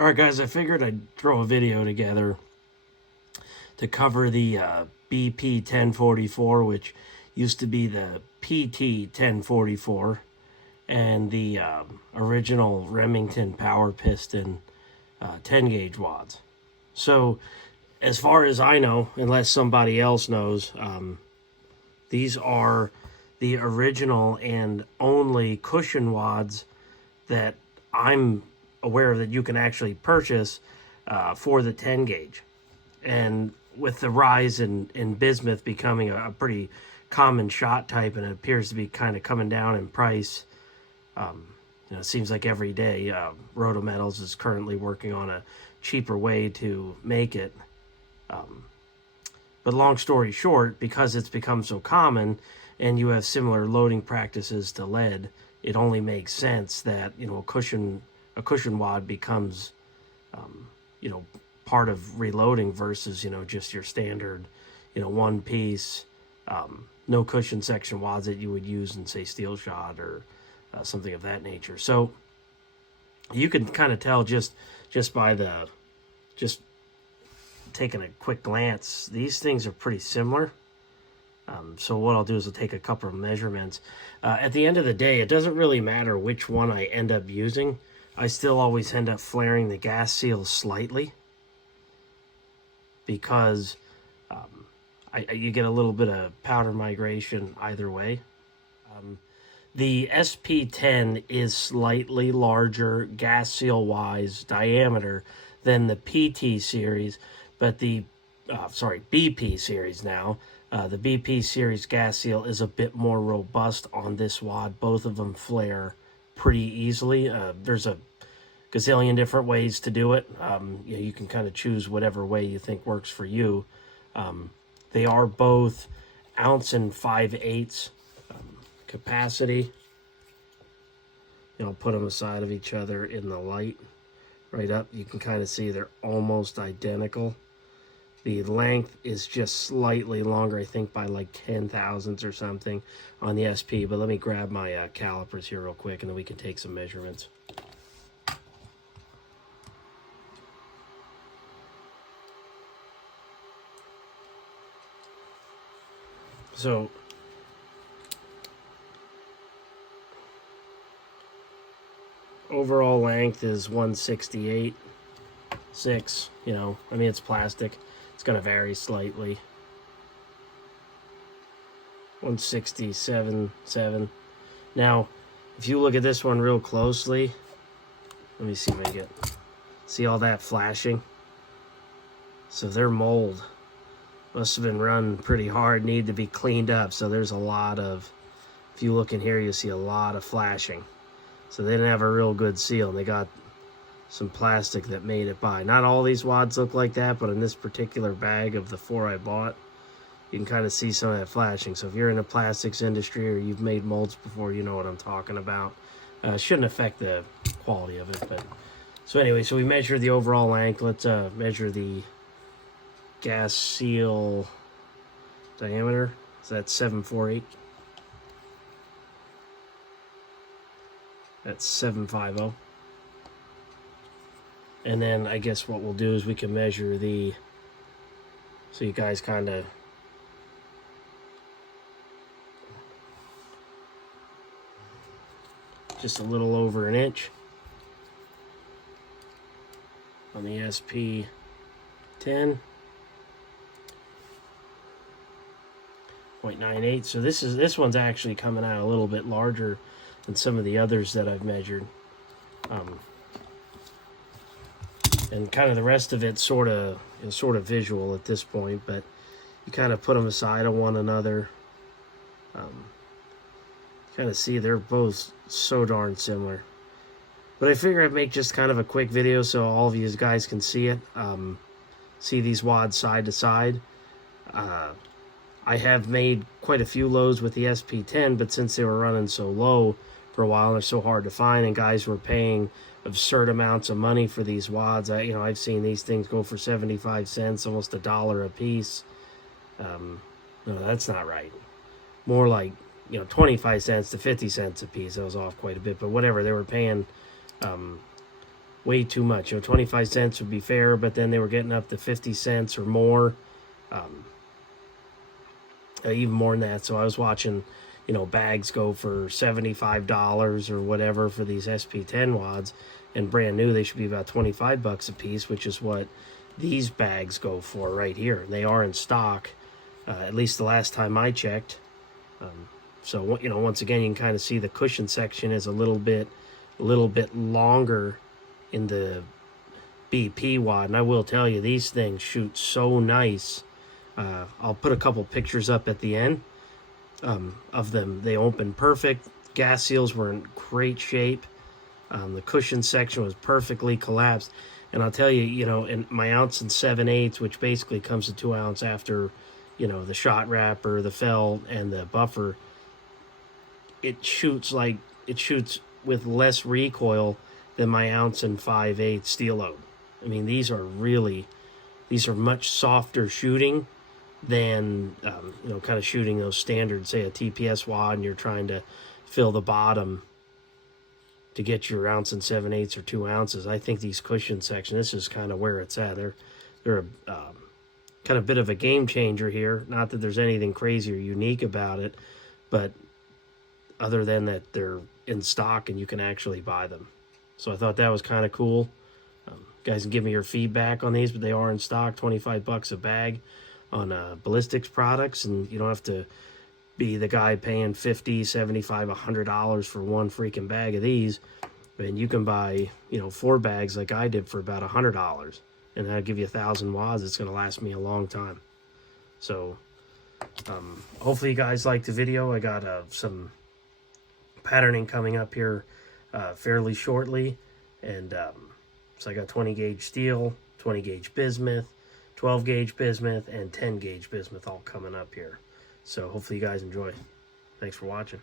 Alright guys, I figured I'd throw a video together to cover the BP1044, which used to be the PT1044, and the original Remington power piston 10 gauge wads. So as far as I know, unless somebody else knows, these are the original and only cushion wads that I'm aware that you can actually purchase for the 10 gauge. And with the rise in bismuth becoming a pretty common shot type, and it appears to be kind of coming down in price, it seems like every day Roto Metals is currently working on a cheaper way to make it. But long story short, because it's become so common and you have similar loading practices to lead, it only makes sense that a cushion wad becomes part of reloading versus just your standard one piece no cushion section wads that you would use in, say, steel shot or something of that nature. So you can kind of tell just by just taking a quick glance, these things are pretty similar. So what I'll do is I'll take a couple of measurements. At the end of the day, it doesn't really matter which one I end up using. I still always end up flaring the gas seal slightly because you get a little bit of powder migration either way. The SP10 is slightly larger gas seal wise diameter than the PT series, but the BP series now. The BP series gas seal is a bit more robust on this wad. Both of them flare pretty easily. There's a gazillion different ways to do it. You can kind of choose whatever way you think works for you. They are both 1 5/8 ounce capacity. Put them aside of each other in the light. Right up, you can kind of see they're almost identical. The length is just slightly longer, I think by like 10 thousandths or something on the SP. But let me grab my calipers here real quick, and then we can take some measurements. So overall length is 168.6. It's plastic. It's going to vary slightly. 167.7. Now, if you look at this one real closely, let me see if I see all that flashing. So their mold must have been run pretty hard, need to be cleaned up. So there's a lot of, if you look in here, you see a lot of flashing. So they didn't have a real good seal. They got some plastic that made it by. Not all these wads look like that, but in this particular bag of the 4 I bought, you can kind of see some of that flashing. So if you're in the plastics industry or you've made molds before, you know what I'm talking about. Shouldn't affect the quality of it. But so anyway, so we measured the overall length. Let's measure the gas seal diameter. So that's 748. That's 750. And then I guess what we'll do is we can measure the, so you guys kind of just a little over an inch on the SP10. 0.98. So this one's actually coming out a little bit larger than some of the others that I've measured. And kind of the rest of it's sort of visual at this point, but you kind of put them aside of one another. Kind of see they're both so darn similar. But I figure I'd make just kind of a quick video so all of you guys can see it. See these wads side to side. I have made quite a few loads with the SP10, but since they were running so low for a while, they're so hard to find, and guys were paying absurd amounts of money for these wads. I've seen these things go for 75 cents, almost $1 a piece. No, that's not right. More like 25 cents to 50 cents a piece. I was off quite a bit, but whatever. They were paying way too much. 25 cents would be fair, but then they were getting up to 50 cents or more, even more than that. So I was watching, bags go for $75 or whatever for these SP10 wads, and brand new they should be about 25 bucks a piece, which is what these bags go for right here. They are in stock, at least the last time I checked. So once again, you can kind of see the cushion section is a little bit longer in the BP wad, and I will tell you, these things shoot so nice. I'll put a couple pictures up at the end of them. They open perfect. Gas seals were in great shape. The cushion section was perfectly collapsed. And I'll tell you, in my ounce and 7/8, which basically comes to 2 ounce after, the shot wrapper, the felt, and the buffer, it shoots with less recoil than my ounce and 5/8 steel load. I mean, these are much softer shooting than, kind of shooting those standard, say a TPS wad, and you're trying to fill the bottom to get your ounce and 7/8 or 2 ounces. I think these cushion section, this is kind of where it's at. They're a kind of bit of a game changer here. Not that there's anything crazy or unique about it, but other than that they're in stock and you can actually buy them. So I thought that was kind of cool. Guys can give me your feedback on these, but they are in stock, 25 bucks a bag on ballistics products, and you don't have to be the guy paying $50, $75, $100 for one freaking bag of these. And you can buy, 4 bags like I did for about $100, and that'll give you 1,000 wads. It's going to last me a long time. So hopefully you guys liked the video. I got some patterning coming up here fairly shortly, and so I got 20 gauge steel, 20 gauge bismuth, 12 gauge bismuth, and 10 gauge bismuth all coming up here. So hopefully you guys enjoy. Thanks for watching.